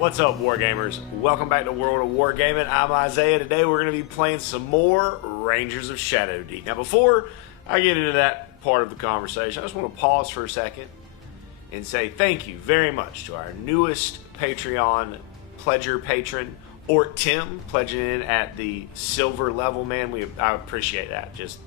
What's up, Wargamers? Welcome back to World of Wargaming. I'm Isaiah. Today we're going to be playing some more Rangers of Shadow Deep. Now, before I get into that part of the conversation, I just want to pause for a second and say thank you very much to our newest Patreon pledger patron, Ort Tim, pledging in at the silver level, man. I appreciate that. Just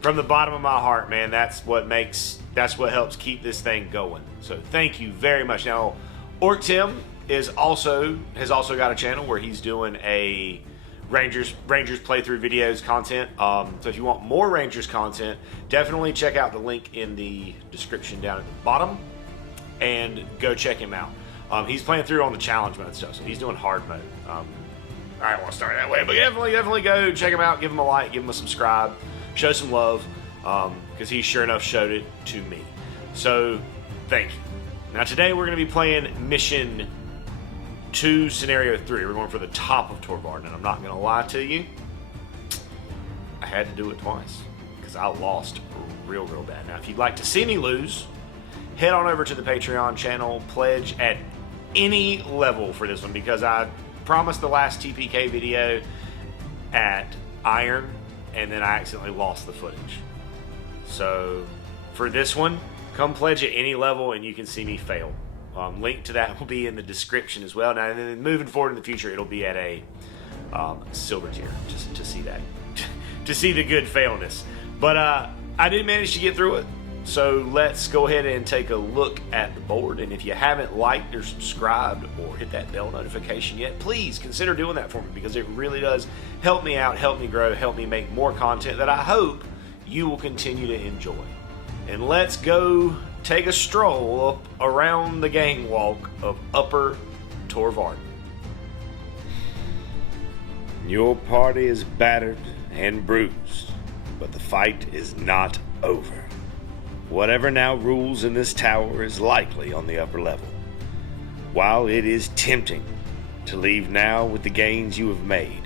from the bottom of my heart, man. That's what helps keep this thing going. So thank you very much. Now, Ort Tim has also got a channel where he's doing a Rangers playthrough videos content. So if you want more Rangers content, definitely check out the link in the description down at the bottom and go check him out. He's playing through on the challenge mode stuff, so he's doing hard mode. I don't want to start that way, but definitely go check him out, give him a like, give him a subscribe, show some love, because he sure enough showed it to me. So thank you. Now today we're going to be playing Mission 2, Scenario 3. We're going for the top of Tor Varden, and I'm not going to lie to you, I had to do it twice because I lost real bad. Now, if you'd like to see me lose, head on over to the Patreon channel, pledge at any level for this one, because I promised the last TPK video at Iron, and then I accidentally lost the footage. So for this one, come pledge at any level, and you can see me fail. Link to that will be in the description as well. Now, and then moving forward in the future, it'll be at a silver tier, just to see that, to see the good failness. But I did manage to get through it. So let's go ahead and take a look at the board. And if you haven't liked or subscribed or hit that bell notification yet, please consider doing that for me, because it really does help me out, help me grow, help me make more content that I hope you will continue to enjoy. And let's go take a stroll up around the gangwalk of Upper Tor Varden. Your party is battered and bruised, but the fight is not over. Whatever now rules in this tower is likely on the upper level. While it is tempting to leave now with the gains you have made,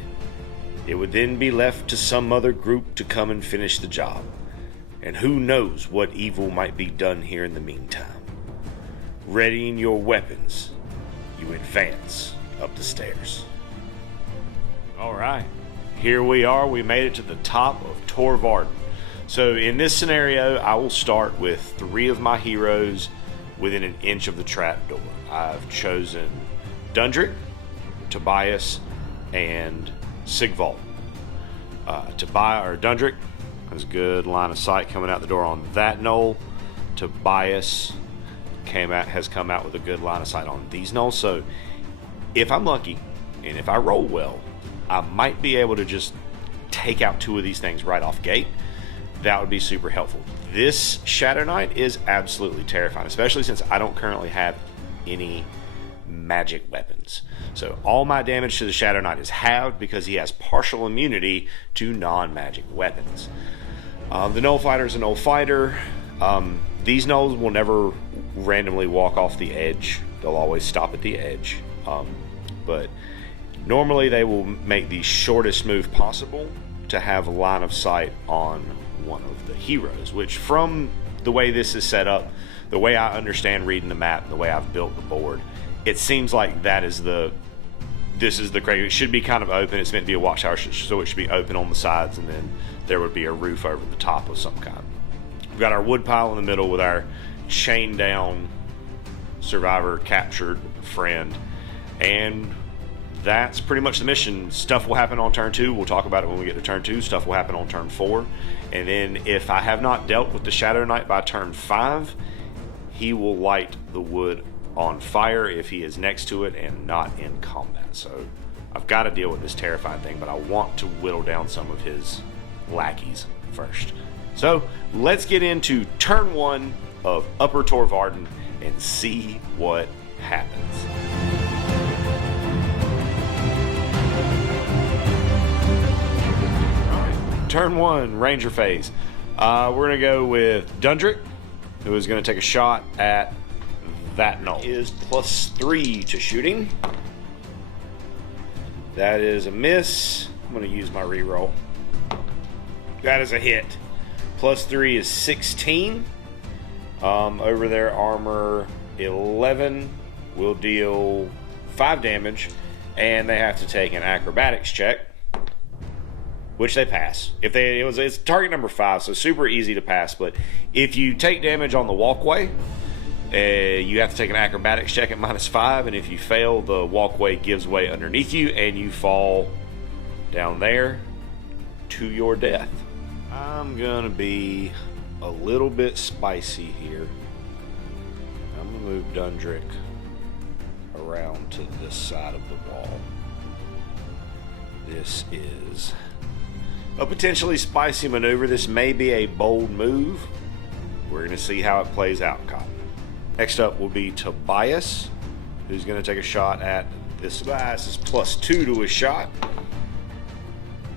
it would then be left to some other group to come and finish the job. And who knows what evil might be done here in the meantime. Readying your weapons, you advance up the stairs. Alright, here we are. We made it to the top of Tor Varden. So in this scenario, I will start with 3 of my heroes within an inch of the trapdoor. I've chosen Dundrick, Tobias, and Sigvald. Dundrick has a good line of sight coming out the door on that knoll. Tobias has come out with a good line of sight on these knolls. So if I'm lucky and if I roll well, I might be able to just take out 2 of these things right off gate. That would be super helpful. This Shadow Knight is absolutely terrifying, especially since I don't currently have any magic weapons. So all my damage to the Shadow Knight is halved because he has partial immunity to non-magic weapons. The Knoll Fighter is a Knoll Fighter. These Knolls will never randomly walk off the edge. They'll always stop at the edge. But normally they will make the shortest move possible to have line of sight on one of the heroes, which from the way this is set up, the way I understand reading the map, the way I've built the board, it seems like this is the crazy. It should be kind of open. It's meant to be a watchtower, so it should be open on the sides, and then there would be a roof over the top of some kind. We've got our wood pile in the middle with our chained down survivor captured friend, and that's pretty much the mission. Stuff will happen on turn 2. We'll talk about it when we get to turn 2. Stuff will happen on turn 4. And then if I have not dealt with the Shadow Knight by turn 5, he will light the wood on fire if he is next to it and not in combat. So I've got to deal with this terrifying thing, but I want to whittle down some of his lackeys first. So let's get into turn 1 of Upper Tor Varden and see what happens. Turn 1, Ranger phase. We're going to go with Dundrick, who is going to take a shot at that knoll. Is +3 to shooting. That is a miss. I'm going to use my reroll. That is a hit. +3 is 16. Over their armor 11 will deal 5 damage, and they have to take an acrobatics check, which they pass. It's target number 5, so super easy to pass. But if you take damage on the walkway, you have to take an acrobatics check at -5, and if you fail, the walkway gives way underneath you, and you fall down there to your death. I'm gonna be a little bit spicy here. I'm gonna move Dundrick around to this side of the wall. This is a potentially spicy maneuver. This may be a bold move. We're gonna see how it plays out, Cotton. Next up will be Tobias, who's gonna take a shot at this. Tobias is +2 to his shot.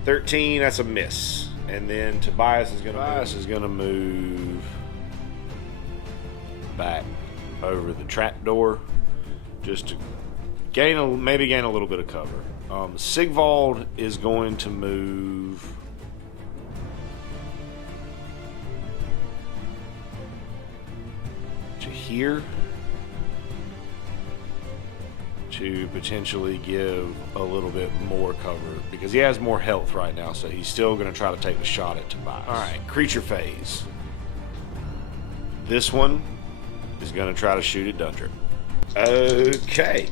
13, that's a miss. And then Tobias is gonna move back over the trapdoor just to maybe gain a little bit of cover. Sigvald is going to move to here to potentially give a little bit more cover because he has more health right now, so he's still going to try to take the shot at Tobias. All right, creature phase. This one is going to try to shoot at Dundrick. Okay,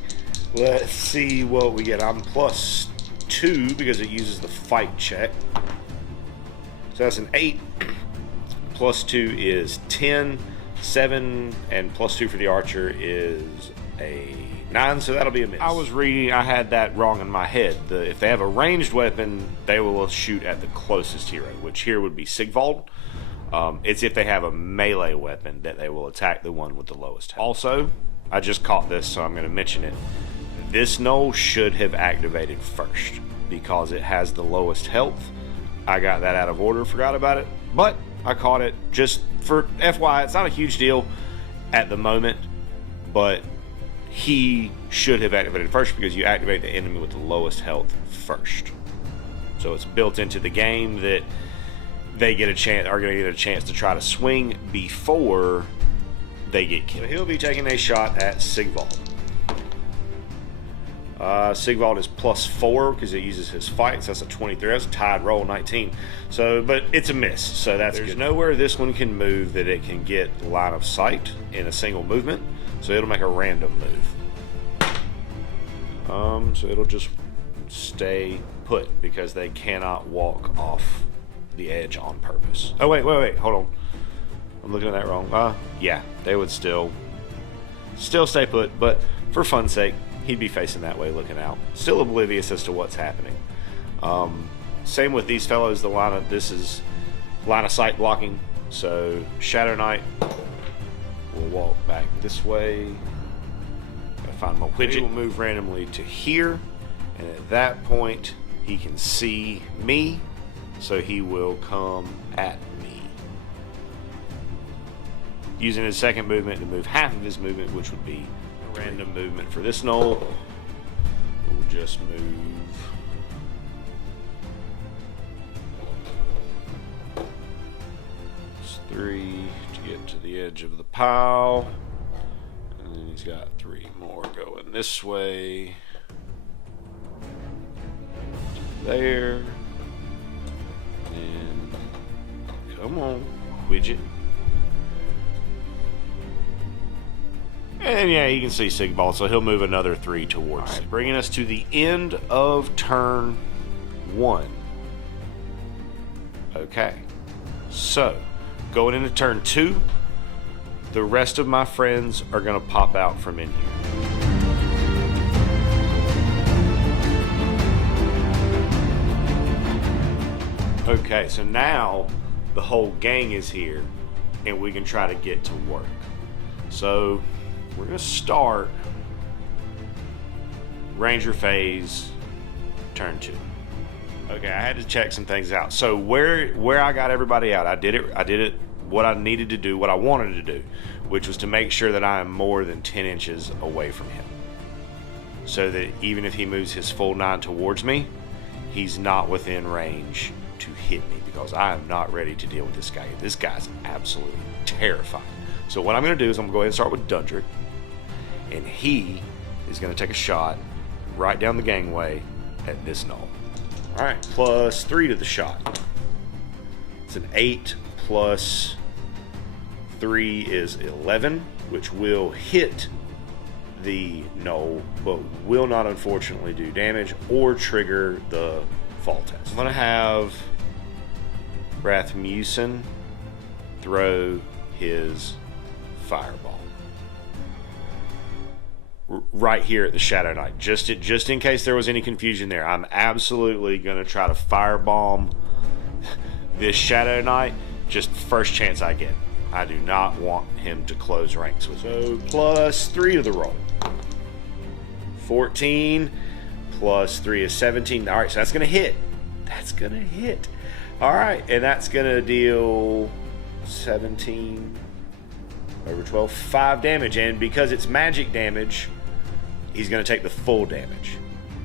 let's see what we get. I'm +2 because it uses the fight check. So that's an 8. +2 is 10. 7, and +2 for the archer is a 9, so that'll be a miss. I was reading, I had that wrong in my head. If they have a ranged weapon, they will shoot at the closest hero, which here would be Sigvald. It's if they have a melee weapon that they will attack the one with the lowest health. Also, I just caught this, so I'm going to mention it. This knoll should have activated first because it has the lowest health. I got that out of order, forgot about it, but I caught it just for FYI. It's not a huge deal at the moment, but he should have activated first because you activate the enemy with the lowest health first. So it's built into the game that they are going to get a chance to try to swing before they get killed. So he'll be taking a shot at Sigvald. Sigvald is +4 because it uses his fights. That's a 23. That's a tied roll, 19. So, but it's a miss. So there's good. Nowhere this one can move that it can get line of sight in a single movement. So it'll make a random move. So it'll just stay put because they cannot walk off the edge on purpose. Oh wait, hold on. I'm looking at that wrong. Yeah, they would still stay put, but for fun's sake, he'd be facing that way, looking out. Still oblivious as to what's happening. Same with these fellows. This is line of sight blocking. So Shadow Knight will walk back this way. Gotta find my widget. He will move randomly to here, and at that point, he can see me. So he will come at me, using his second movement to move half of his movement, which would be a random movement for this knoll. We'll just move it's 3 to get to the edge of the pile, and then he's got 3 more going this way, there. And come on, widget. And yeah, you can see Sigvald, so he'll move another 3 towards it. Bringing us to the end of turn 1. Okay, so going into turn 2, the rest of my friends are going to pop out from in here. Okay, so now the whole gang is here, and we can try to get to work. So we're going to start Ranger phase, turn 2. Okay, I had to check some things out. So where I got everybody out, I did it what I needed to do, what I wanted to do, which was to make sure that I am more than 10 inches away from him. So that even if he moves his full 9 towards me, he's not within range to hit me, because I am not ready to deal with this guy. This guy's absolutely terrifying. So what I'm going to do is I'm going to go ahead and start with Dundrick, and he is going to take a shot right down the gangway at this null. All right, plus 3 to the shot. It's an 8 plus 3 is 11, which will hit the null, but will not unfortunately do damage or trigger the fall test. I'm going to have Rasmussen throw his fireball right here at the Shadow Knight. Just in case there was any confusion there, I'm absolutely going to try to firebomb this Shadow Knight just first chance I get. I do not want him to close ranks with me. So plus 3 to the roll. 14 plus 3 is 17. All right, so that's going to hit. That's going to hit. All right, and that's going to deal 17 over 12, 5 damage. And because it's magic damage, he's going to take the full damage.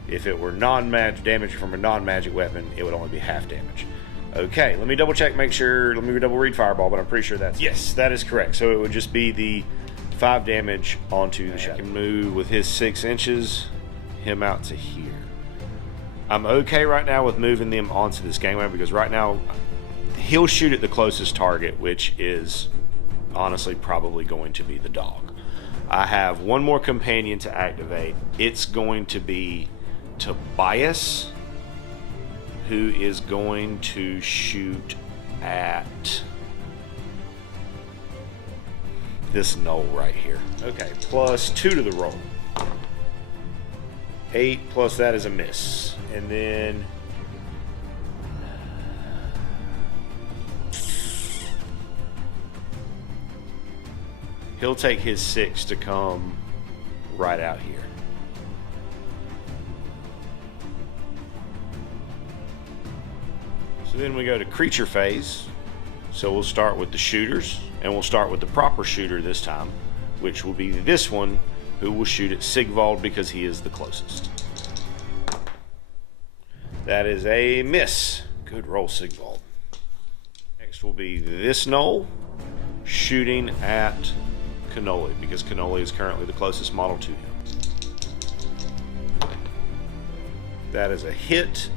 If it were non-magic damage from a non-magic weapon, it would only be half damage. Okay, let me double check, make sure, let me double read fireball, but I'm pretty sure that's... Yes, that is correct. So it would just be the 5 damage onto the shadow. I can move with his 6 inches, him out to here. I'm okay right now with moving them onto this gangway because right now he'll shoot at the closest target, which is honestly probably going to be the dog. I have one more companion to activate. It's going to be Tobias, who is going to shoot at this null right here. Okay, plus 2 to the roll. 8 plus that is a miss. And then he'll take his 6 to come right out here. So then we go to creature phase. So we'll start with the shooters, and we'll start with the proper shooter this time, which will be this one, who will shoot at Sigvald because he is the closest. That is a miss. Good roll, Sigvald. Next will be this null, shooting at Cannoli, because Cannoli is currently the closest model to him. That is a hit.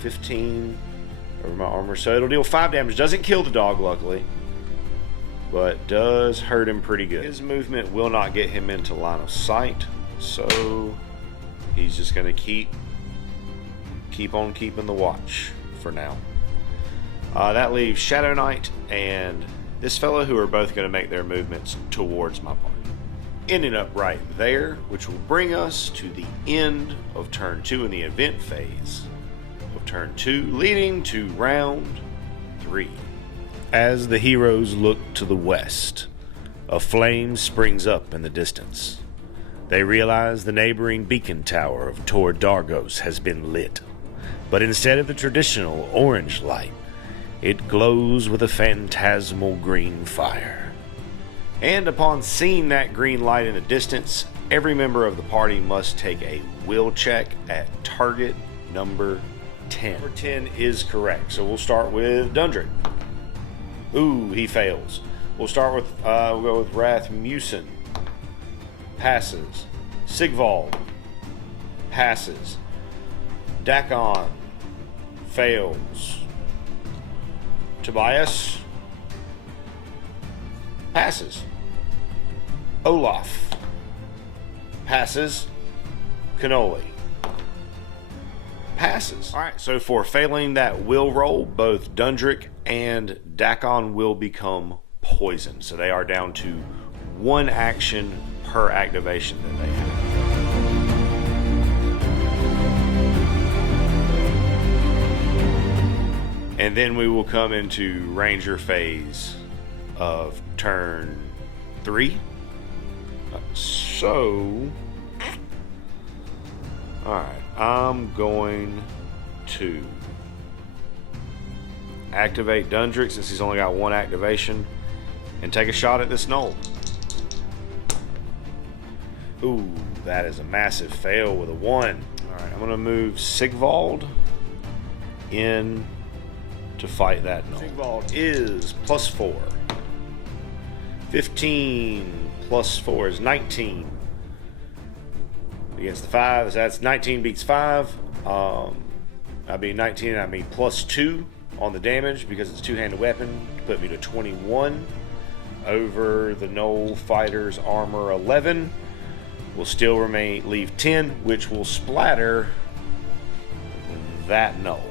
15 over my armor, so it'll deal 5 damage. Doesn't kill the dog, luckily, but does hurt him pretty good. His movement will not get him into line of sight, so he's just going to keep on keeping the watch for now. That leaves Shadow Knight and this fellow, who are both going to make their movements towards my party. Ending up right there, which will bring us to the end of turn 2 in the event phase of turn 2, leading to round 3. As the heroes look to the west, a flame springs up in the distance. They realize the neighboring beacon tower of Tor Dargos has been lit, but instead of the traditional orange light, it glows with a phantasmal green fire. And upon seeing that green light in the distance, every member of the party must take a will check at target number 10. Number 10 is correct, so we'll start with Dundrick. Ooh, he fails. We'll start with, we'll go with Rasmussen. Passes. Sigvald. Passes. Dakon. Fails. Tobias. Passes. Olaf. Passes. Cannoli. Passes. All right, so for failing that will roll, both Dundrick and Dakon will become poisoned. So they are down to 1 action per activation that they have. And then we will come into Ranger phase of turn 3. Alright, I'm going to activate Dundrick since he's only got 1 activation and take a shot at this null. Ooh, that is a massive fail with a 1. Alright, I'm going to move Sigvald in to fight that null. Sigvald is +4. 15 plus 4 is 19 against the 5. So that's 19 beats 5. I'd be 19, and I'd be plus 2 on the damage because it's a two-handed weapon to put me to 21 over the Gnoll fighter's armor 11. Will still leave 10, which will splatter that Gnoll.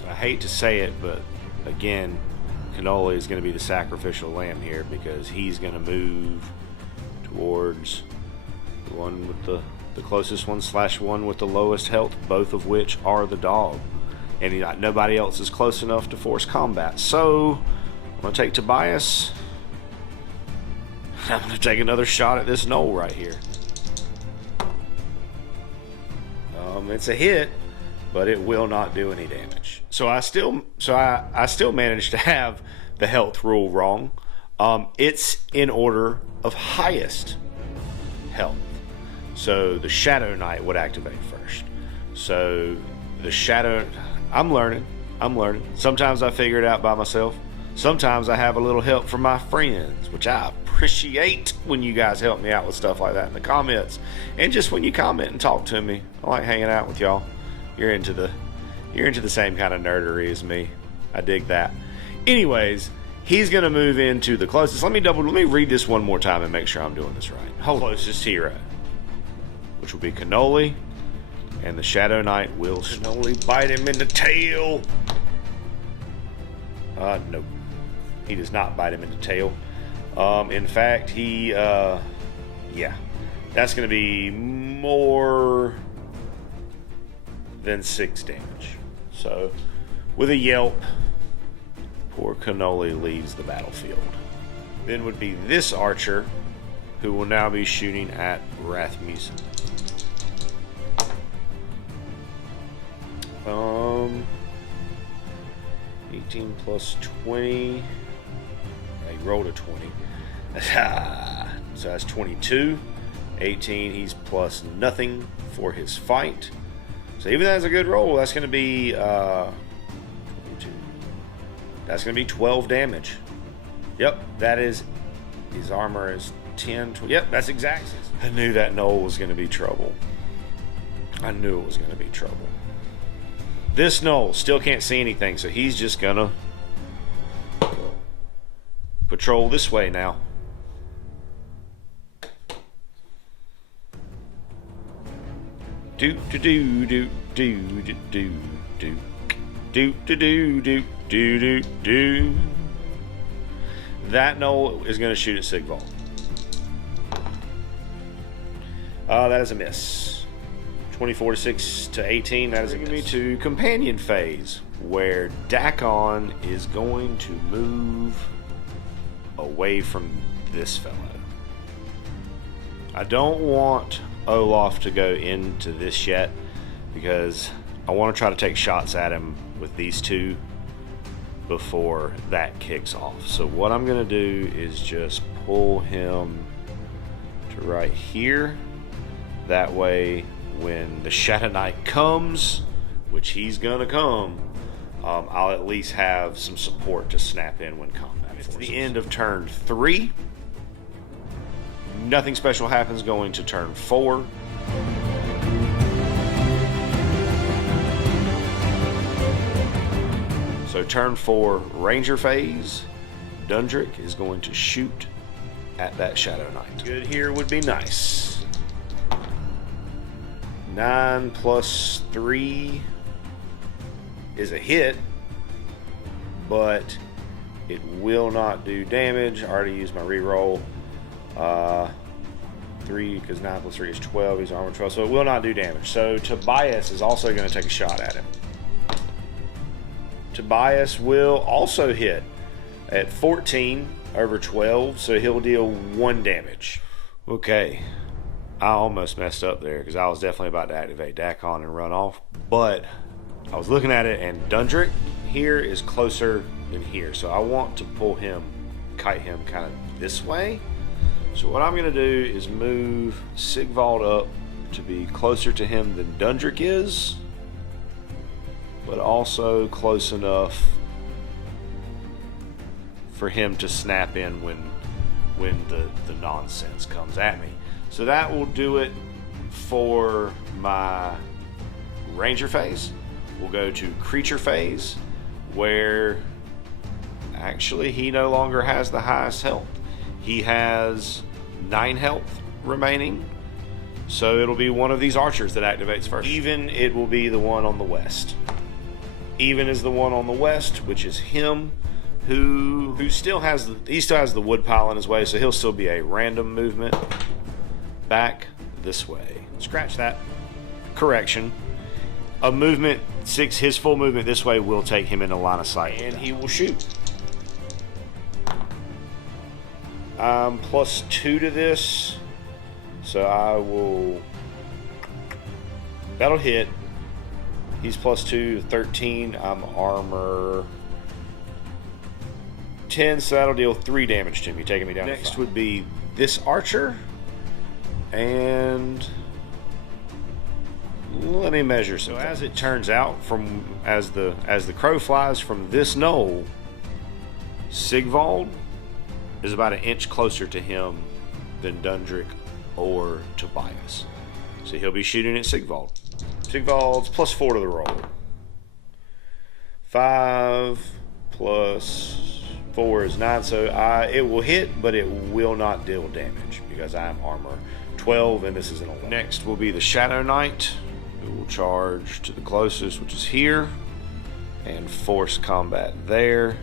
So I hate to say it, but again, Cannoli is going to be the sacrificial lamb here because he's going to move towards the one with the closest one / one with the lowest health, both of which are the dog. And nobody else is close enough to force combat. So I'm going to take Tobias. I'm going to take another shot at this Gnoll right here. It's a hit, but it will not do any damage. So I still managed to have the health rule wrong. It's in order of highest health. So the Shadow Knight would activate first. So the Shadow... I'm learning. Sometimes I figure it out by myself. Sometimes I have a little help from my friends, which I appreciate when you guys help me out with stuff like that in the comments. And just when you comment and talk to me. I like hanging out with y'all. You're into the same kind of nerdery as me. I dig that. Anyways, he's gonna move into the closest. Let me read this one more time and make sure I'm doing this right. Closest hero, which will be Cannoli, and the Shadow Knight will Cannoli bite him in the tail. Nope. He does not bite him in the tail. In fact, yeah, that's going to be more than 6 damage. So, with a yelp, poor Cannoli leaves the battlefield. Then would be this archer, who will now be shooting at Rasmussen. 18 plus 20. He rolled a 20. So that's 22. 18, he's plus nothing for his fight. So even though that's a good roll, that's going to be 22. That's going to be 12 damage. Yep, that is, his armor is 10. Yep, that's exact. I knew that Gnoll was going to be trouble. This Gnoll still can't see anything, so he's just gonna patrol this way now. Do do do do do do do do do do do do do do. That Gnoll is gonna shoot at Sigvald. That is a miss. 24 to 6 to 18. That is going to be to companion phase, where Dakon is going to move away from this fellow. I don't want Olaf to go into this yet because I want to try to take shots at him with these two before that kicks off. So what I'm going to do is just pull him to right here. That way, when the Shadow Knight comes, which he's gonna come, I'll at least have some support to snap in when combat. It's the end of turn 3. Nothing special happens going to turn 4. So turn 4, Ranger phase. Dundrick is going to shoot at that Shadow Knight. Good here would be nice. 9 plus 3 is a hit, but it will not do damage. I already used my reroll. 3, because 9 plus 3 is 12. He's armor 12, so it will not do damage. So Tobias is also going to take a shot at him. Tobias will also hit at 14 over 12, so he'll deal 1 damage. Okay. I almost messed up there because I was definitely about to activate Dakon and run off, but I was looking at it and Dundrick here is closer than here, so I want to kite him kind of this way. So what I'm going to do is move Sigvald up to be closer to him than Dundrick is, but also close enough for him to snap in when the nonsense comes at me. So that will do it for my ranger phase. We'll go to creature phase, where actually he no longer has the highest health. He has 9 health remaining, so it'll be one of these archers that activates first. Even it will be the one on the west. Even is the one on the west, which is him, who still has the wood pile in his way, so he'll still be a random movement back this way. Scratch that. Correction. A movement 6, his full movement this way will take him into line of sight, and he will shoot. I'm +2 to this, so I will. That'll hit. He's +2, 13. I'm armor 10, so that'll deal 3 damage to him. You're taking me down. Next would be this archer, and let me measure. So as it turns out, from as the crow flies from this knoll, Sigvald is about 1 inch closer to him than Dundrick or Tobias. So he'll be shooting at Sigvald. Sigvald's +4 to the roll. 5 plus 4 is 9, so it will hit, but it will not deal damage because I am armor 12 and this is an 11. Next will be the Shadow Knight, who will charge to the closest, which is here, and force combat there,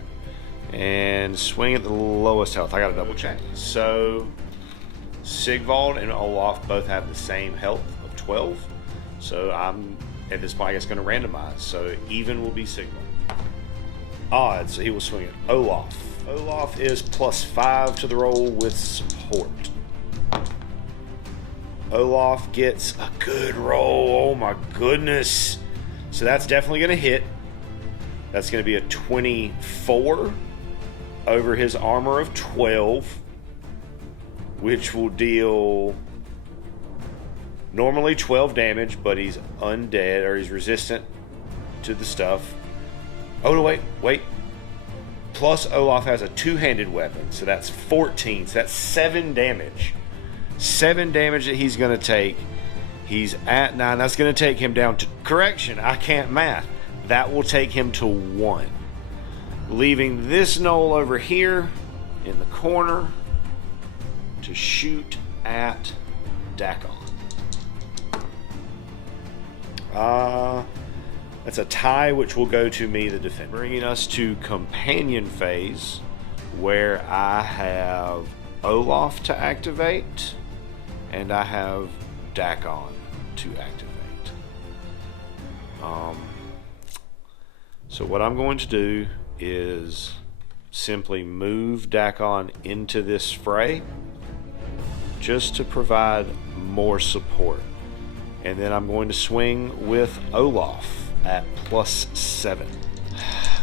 and swing at the lowest health. I gotta double check. So Sigvald and Olaf both have the same health of 12, so I'm at this point I guess going to randomize. So even will be Sigvald. Odds, he will swing at Olaf. Olaf is +5 to the roll with support. Olaf gets a good roll. Oh my goodness. So that's definitely going to hit. That's going to be a 24 over his armor of 12, which will deal normally 12 damage, but he's undead, or he's resistant to the stuff. Oh no, wait. Plus Olaf has a 2-handed weapon, so that's 14. So that's 7 damage. 7 damage that he's going to take. He's at 9. That's going to take him down to... Correction, I can't math. That will take him to 1. Leaving this knoll over here in the corner to shoot at Dakon. That's a tie, which will go to me, the defender. Bringing us to companion phase, where I have Olaf to activate, and I have Dakon to activate. So what I'm going to do is simply move Dakon into this fray, just to provide more support. And then I'm going to swing with Olaf at +7.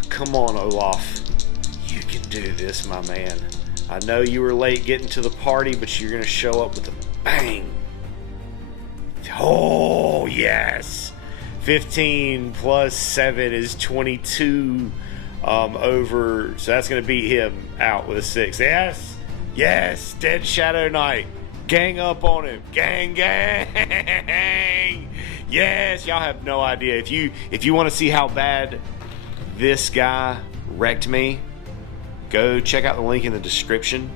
Come on, Olaf. You can do this, my man. I know you were late getting to the party, but you're going to show up with a bang. Oh, yes. 15 plus 7 is 22 over. So that's going to beat him out with a 6. Yes. Dead Shadow Knight. Gang up on him. Gang. Yes, y'all have no idea. If you want to see how bad this guy wrecked me, go check out the link in the description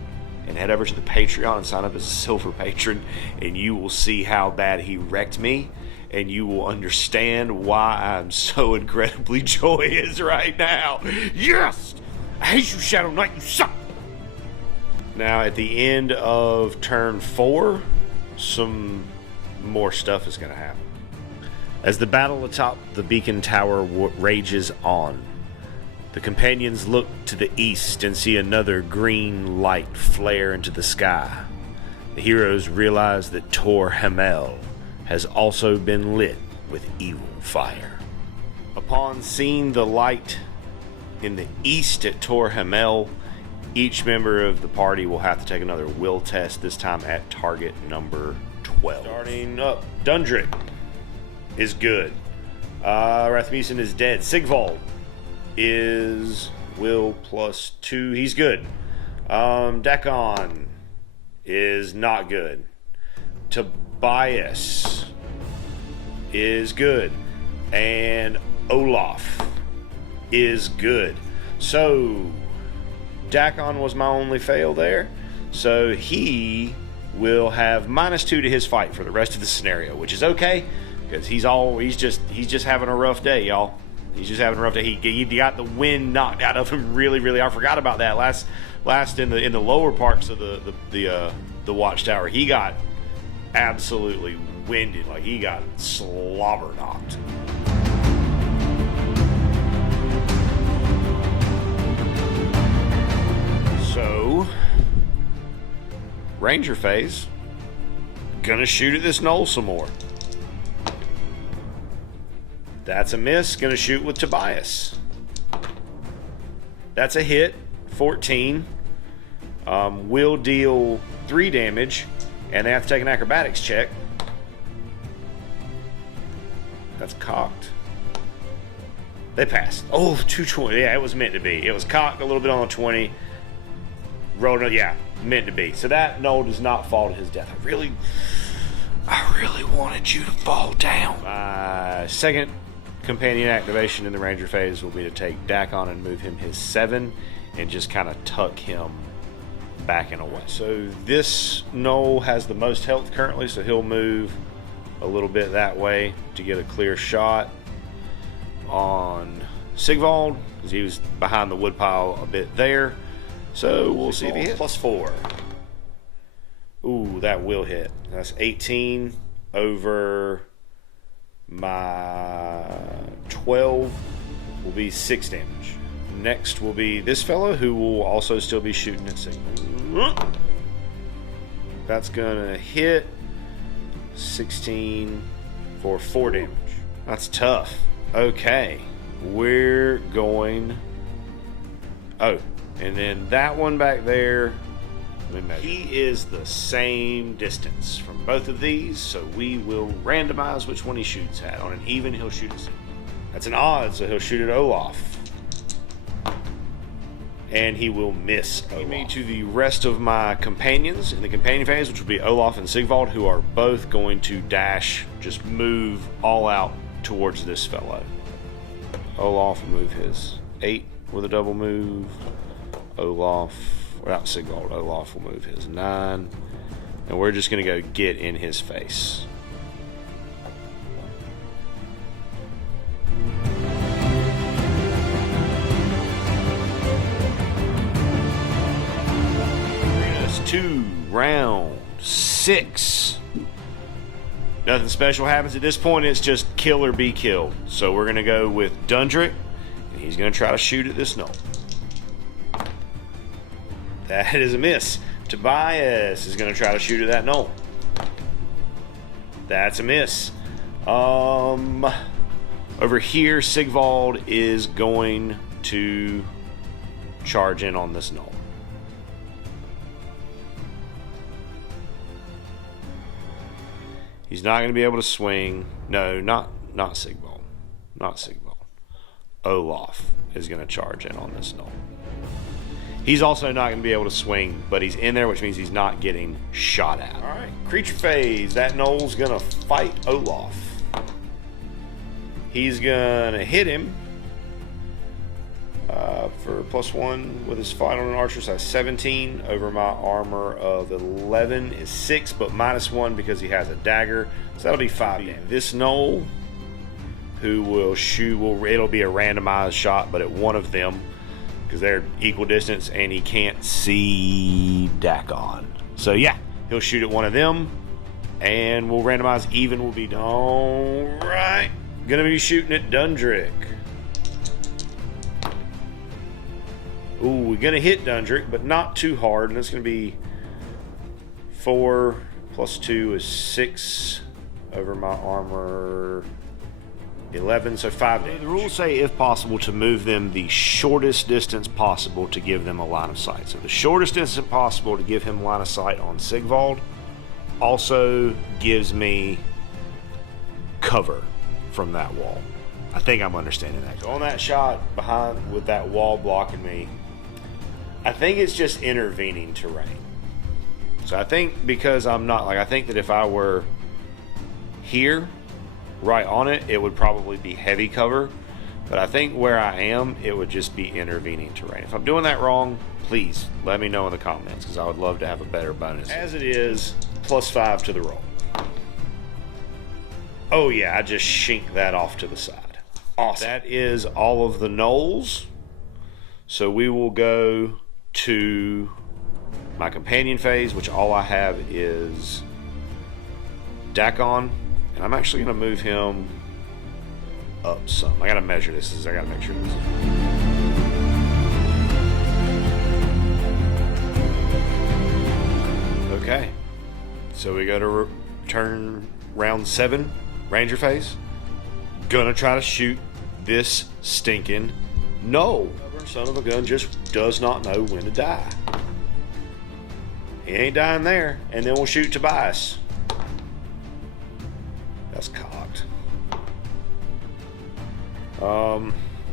and head over to the Patreon and sign up as a silver patron, and you will see how bad he wrecked me, and you will understand why I'm so incredibly joyous right now. Yes! I hate you, Shadow Knight. You suck! Now, at the end of turn 4, some more stuff is going to happen. As the battle atop the beacon tower rages on, the companions look to the east and see another green light flare into the sky. The heroes realize that Tor Hamel has also been lit with evil fire. Upon seeing the light in the east at Tor Hamel, each member of the party will have to take another will test, this time at target number 12. Starting up, Dundrick is good. Rasmussen is dead. Sigvald is Will +2. He's good. Dakon is not good. Tobias is good. And Olaf is good. So Dakon was my only fail there. So he will have -2 to his fight for the rest of the scenario, which is okay because he's just having a rough day, y'all. He's just having a rough day. He got the wind knocked out of him really. I forgot about that last in the lower parts of the watchtower. He got absolutely winded, like he got slobber knocked. So, Ranger phase, gonna shoot at this knoll some more. That's a miss. Gonna shoot with Tobias. That's a hit. 14. Will deal 3 damage, and they have to take an acrobatics check. That's cocked. They passed. Oh, 220. Yeah, it was meant to be. It was cocked a little bit on the 20. Rolled it. Yeah, meant to be. So that knoll does not fall to his death. I really wanted you to fall down. Second companion activation in the Ranger phase will be to take Dakon and move him his 7 and just kind of tuck him back in a way. So this knoll has the most health currently, so he'll move a little bit that way to get a clear shot on Sigvald because he was behind the woodpile a bit there. So we'll see if he hits. +4. Ooh, that will hit. That's 18 over my 12 will be 6 damage. Next will be this fellow who will also still be shooting at Sigvald. That's gonna hit 16 for 4 damage. That's tough. Okay, we're going. Oh, and then that one back there. He is the same distance from both of these, so we will randomize which one he shoots at. On an even, he'll shoot at Sigvald. That's an odd, so he'll shoot at Olaf. And he will miss Olaf. Me to the rest of my companions in the companion phase, which will be Olaf and Sigvald, who are both going to dash, just move all out towards this fellow. Olaf will move his 8 with a double move. Olaf, without Sigvald, Olaf will move his 9. And we're just going to go get in his face. To round 6. Nothing special happens at this point. It's just kill or be killed. So we're going to go with Dundrick, and he's going to try to shoot at this knoll. That is a miss. Tobias is going to try to shoot at that knoll. That's a miss. Over here, Sigvald is going to charge in on this knoll. He's not going to be able to swing. No, not Sigvald. Not Sigvald. Olaf is going to charge in on this knoll. He's also not going to be able to swing, but he's in there, which means he's not getting shot at. All right, creature phase. That knoll's going to fight Olaf. He's going to hit him for +1 with his fight on an archer. So 17 over my armor of 11 is 6, but -1 because he has a dagger. So that'll be 5 damage. This knoll, who will shoot, it'll be a randomized shot, but at one of them, because they're equal distance, and he can't see Dakon. So yeah, he'll shoot at one of them, and we'll randomize even. Will be all right. Gonna be shooting at Dundrick. Ooh, we're gonna hit Dundrick, but not too hard, and it's gonna be 4 + 2 is 6 over my armor 11, so 5 damage. The rules say, if possible, to move them the shortest distance possible to give them a line of sight. So the shortest distance possible to give him line of sight on Sigvald also gives me cover from that wall. I think I'm understanding that. So on that shot behind with that wall blocking me, I think it's just intervening terrain. So I think because I'm not, like, I think that if I were here, right on it, it would probably be heavy cover. But I think where I am, it would just be intervening terrain. If I'm doing that wrong, please let me know in the comments, because I would love to have a better bonus. As it is, +5 to the roll. Oh yeah, I just shink that off to the side. Awesome. That is all of the knolls. So we will go to my companion phase, which all I have is Dakon, and I'm actually going to move him up some. I got to measure this. I got to make sure this is... Okay, so we go to turn round 7, Ranger phase. Gonna try to shoot this stinking gnoll. Son of a gun just does not know when to die. He ain't dying there, and then we'll shoot Tobias. That's cocked.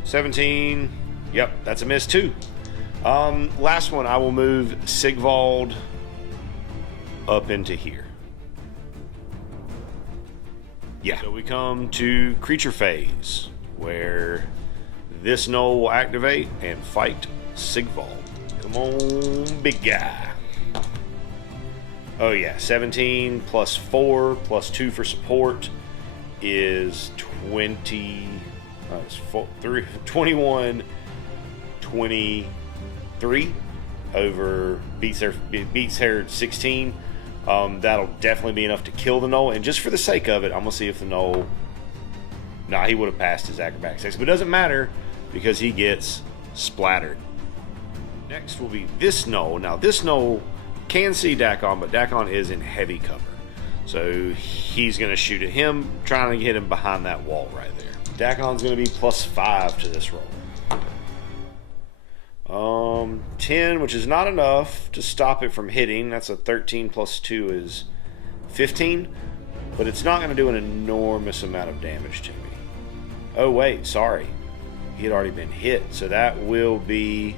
17. Yep, that's a miss too. Last one, I will move Sigvald up into here. Yeah. So we come to creature phase, where this gnoll will activate and fight Sigvald. Come on, big guy. Oh yeah, 17 plus 4 plus 2 for support is 20. It's 21, 23 over beats her 16. That'll definitely be enough to kill the gnoll. And just for the sake of it, I'm gonna see if the gnoll. Nah, he would have passed his acrobatics test, but it doesn't matter because he gets splattered. Next will be this gnoll. Now this gnoll can see Dakon, but Dakon is in heavy cover, so he's gonna shoot at him, trying to get him behind that wall right there. Dakon's gonna be +5 to this roll. 10, which is not enough to stop it from hitting. That's a 13 plus 2 is 15, but it's not going to do an enormous amount of damage to me. Oh wait, sorry. He had already been hit, so that will be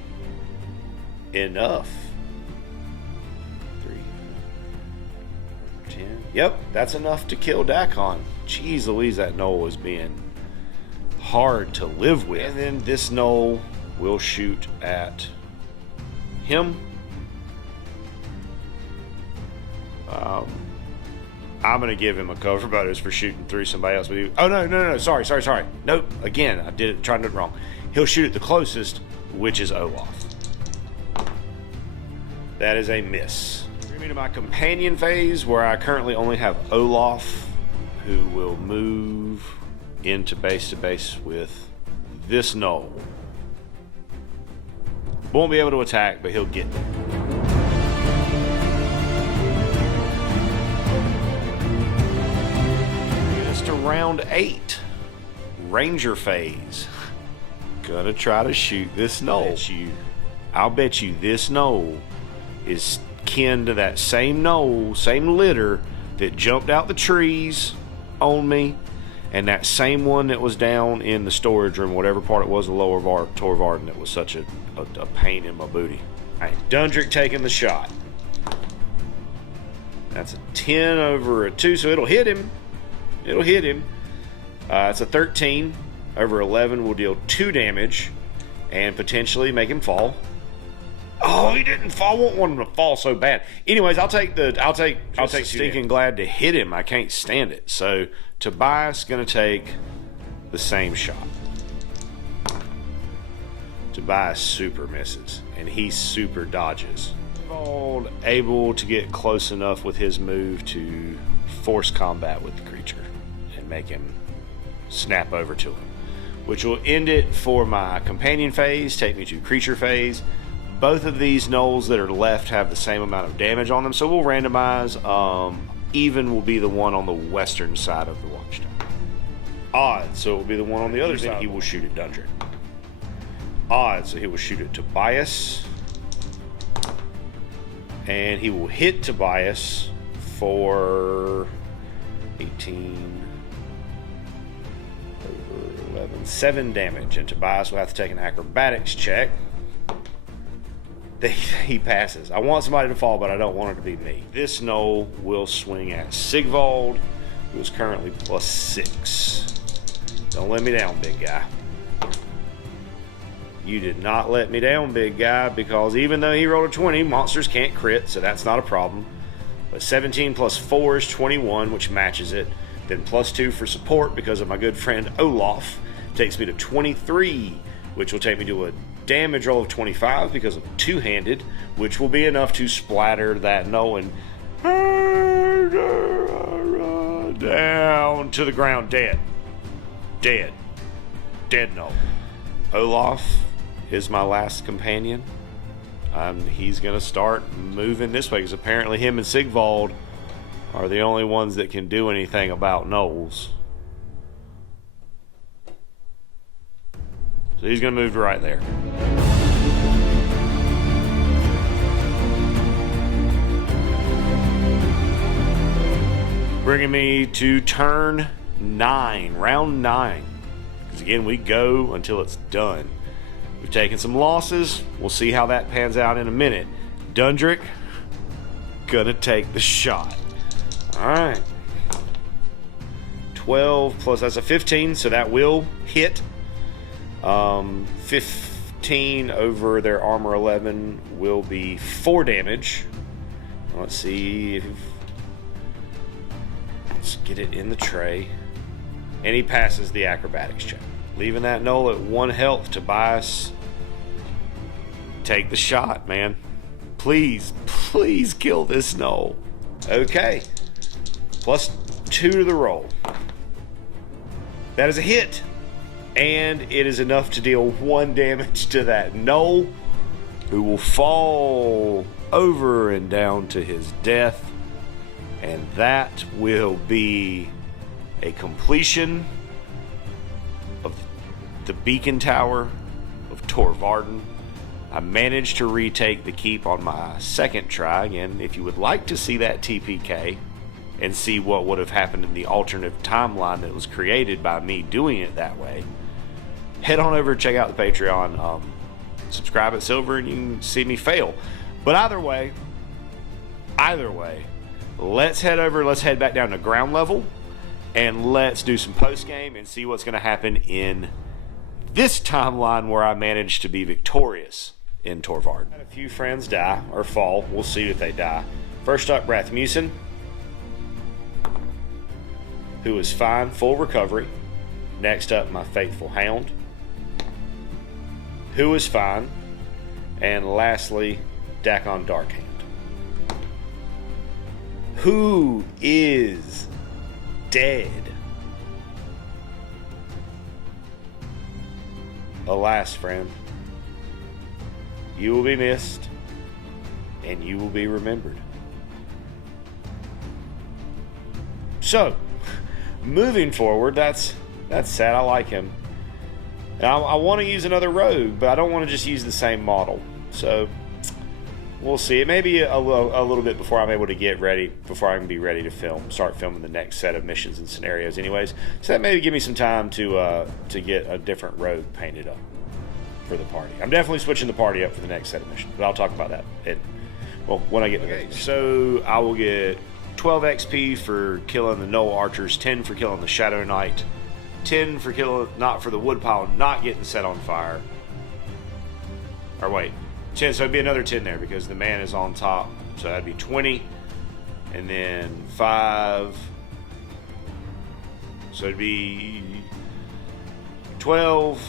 enough. 3, 10. Yep, that's enough to kill Dakon. Jeez Louise, that gnoll is being hard to live with. And then this gnoll will shoot at him. I'm gonna give him a cover bonus for shooting through somebody else with you. Oh no, sorry. Nope, again, I did it, trying to do it wrong. He'll shoot at the closest, which is Olaf. That is a miss. Bring me to my companion phase, where I currently only have Olaf, who will move into base to base with this gnoll. Won't be able to attack, but he'll get there. It's to round 8, Ranger phase. Gonna try to shoot this gnoll. I'll bet you this gnoll is kin to that same gnoll, same litter that jumped out the trees on me, and that same one that was down in the storage room, whatever part it was, the lower Tor Varden, that was such a pain in my booty. All right, Dundrick taking the shot. That's a 10 over a 2, so it'll hit him. It's a 13 over 11, will deal 2 damage and potentially make him fall. Oh, he didn't fall. I won't want him to fall so bad. Anyways, I'll take stinking glad to hit him. I can't stand it. So Tobias gonna take the same shot. Tobias super misses, and he super dodges. Able to get close enough with his move to force combat with the creature and make him snap over to him, which will end it for my companion phase, take me to creature phase. Both of these gnolls that are left have the same amount of damage on them, so we'll randomize. Even will be the one on the western side of the watchtower. Odd, so it will be the one on the other side. He will shoot at Dundrick. Odd, so he will shoot at Tobias. And he will hit Tobias for 18 over 11, 7 damage. And Tobias will have to take an acrobatics check. He passes. I want somebody to fall, but I don't want it to be me. This gnoll will swing at Sigvald, who is currently +6. Don't let me down, big guy. You did not let me down, big guy, because even though he rolled a 20, monsters can't crit, so that's not a problem. But 17 plus 4 is 21, which matches it. Then +2 for support because of my good friend Olaf takes me to 23, which will take me to a damage roll of 25 because I'm two-handed, which will be enough to splatter that gnoll and down to the ground, dead. Dead gnoll. Olaf is my last companion. He's gonna start moving this way because apparently him and Sigvald are the only ones that can do anything about gnolls. So he's gonna move right there. Bringing me to turn 9, round 9. Because again, we go until it's done. We've taken some losses. We'll see how that pans out in a minute. Dundrick, gonna take the shot. Alright. 12 plus, that's a 15, so that will hit. 15 over their armor 11 will be 4 damage. Let's see if... Let's get it in the tray. And he passes the acrobatics check. Leaving that gnoll at 1 health. Tobias, take the shot, man. Please, please kill this gnoll. Okay. +2 to the roll. That is a hit. And it is enough to deal 1 damage to that gnoll, who will fall over and down to his death. And that will be a completion of the beacon tower of Tor Varden. I managed to retake the keep on my second try. Again, if you would like to see that TPK and see what would have happened in the alternate timeline that was created by me doing it that way, head on over and check out the Patreon. Subscribe at Silver and you can see me fail. But either way, let's head back down to ground level and let's do some post game and see what's going to happen in this timeline where I managed to be victorious in Tor Varden. Had a few friends die or fall. We'll see if they die. First up, Rathmusen, who is fine, full recovery. Next up, my faithful hound, who is fine. And lastly, Dakon Darkhand, who is dead. Alas, friend, you will be missed and you will be remembered. So, moving forward, that's sad. I like him. And I want to use another rogue, but I don't want to just use the same model. So, we'll see. It may be a little bit before I'm able to get ready, before I can be ready to start filming the next set of missions and scenarios anyways. So that may give me some time to get a different rogue painted up for the party. I'm definitely switching the party up for the next set of missions, but I'll talk about that when I get to those. So I will get 12 XP for killing the Gnoll Archers, 10 for killing the Shadow Knight, 10 for killing, not for the woodpile not getting set on fire. Or wait, 10, so it'd be another 10 there because the man is on top. So that'd be 20. And then 5. So it'd be 12,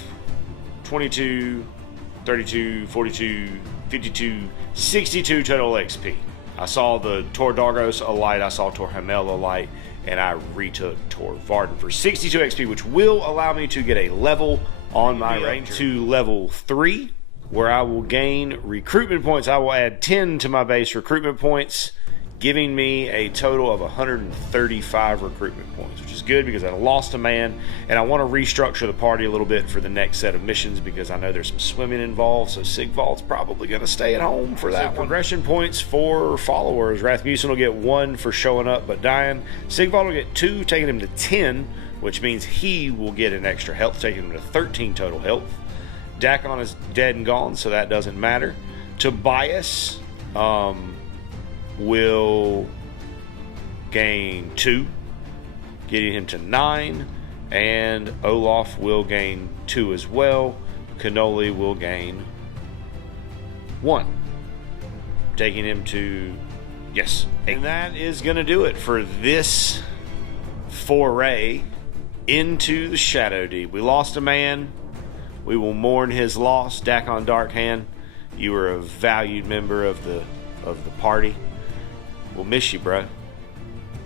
22, 32, 42, 52, 62 total XP. I saw the Tor Dargos alight, I saw Tor Hamel alight, and I retook Tor Varden for 62 XP, which will allow me to get a level on my ranger to level 3, where I will gain recruitment points. I will add 10 to my base recruitment points, giving me a total of 135 recruitment points, which is good because I lost a man, and I want to restructure the party a little bit for the next set of missions because I know there's some swimming involved, so Sigvald's probably going to stay at home for that one. Progression points for followers. Rasmussen will get 1 for showing up but dying. Sigvald will get 2, taking him to 10, which means he will get an extra health, taking him to 13 total health. Dakon is dead and gone, so that doesn't matter. Tobias will gain 2, getting him to 9, and Olaf will gain 2 as well. Cannoli will gain 1, taking him to, yes, 8. And that is going to do it for this foray into the Shadow Deep. We lost a man. We will mourn his loss. Dakon Darkhand, you were a valued member of the party. We'll miss you, bro.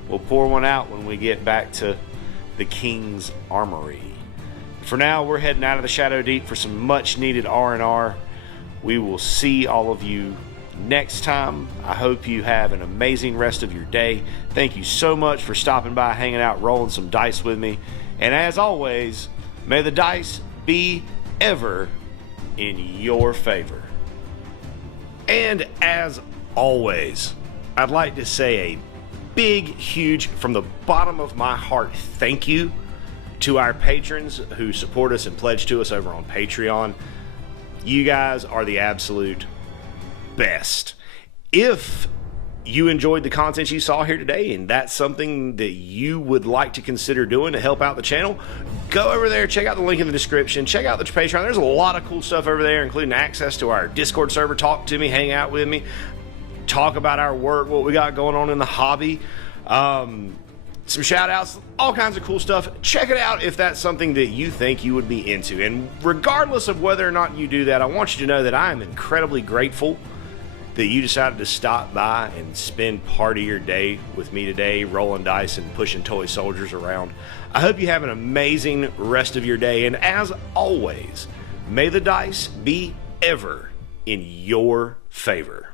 We'll pour one out when we get back to the King's Armory. For now, we're heading out of the Shadow Deep for some much-needed R&R. We will see all of you next time. I hope you have an amazing rest of your day. Thank you so much for stopping by, hanging out, rolling some dice with me. And as always, may the dice be ever in your favor. And as always, I'd like to say a big, huge, from the bottom of my heart, thank you to our patrons who support us and pledge to us over on Patreon. You guys are the absolute best. If you enjoyed the content you saw here today and that's something that you would like to consider doing to help out the channel, go over there, check out the link in the description, check out the Patreon. There's a lot of cool stuff over there, including access to our Discord server. Talk to me, hang out with me, talk about our work, what we got going on in the hobby, some shout outs, all kinds of cool stuff. Check it out if that's something that you think you would be into. And regardless of whether or not you do that, I want you to know that I am incredibly grateful that you decided to stop by and spend part of your day with me today, rolling dice and pushing toy soldiers around. I hope you have an amazing rest of your day, and as always, may the dice be ever in your favor.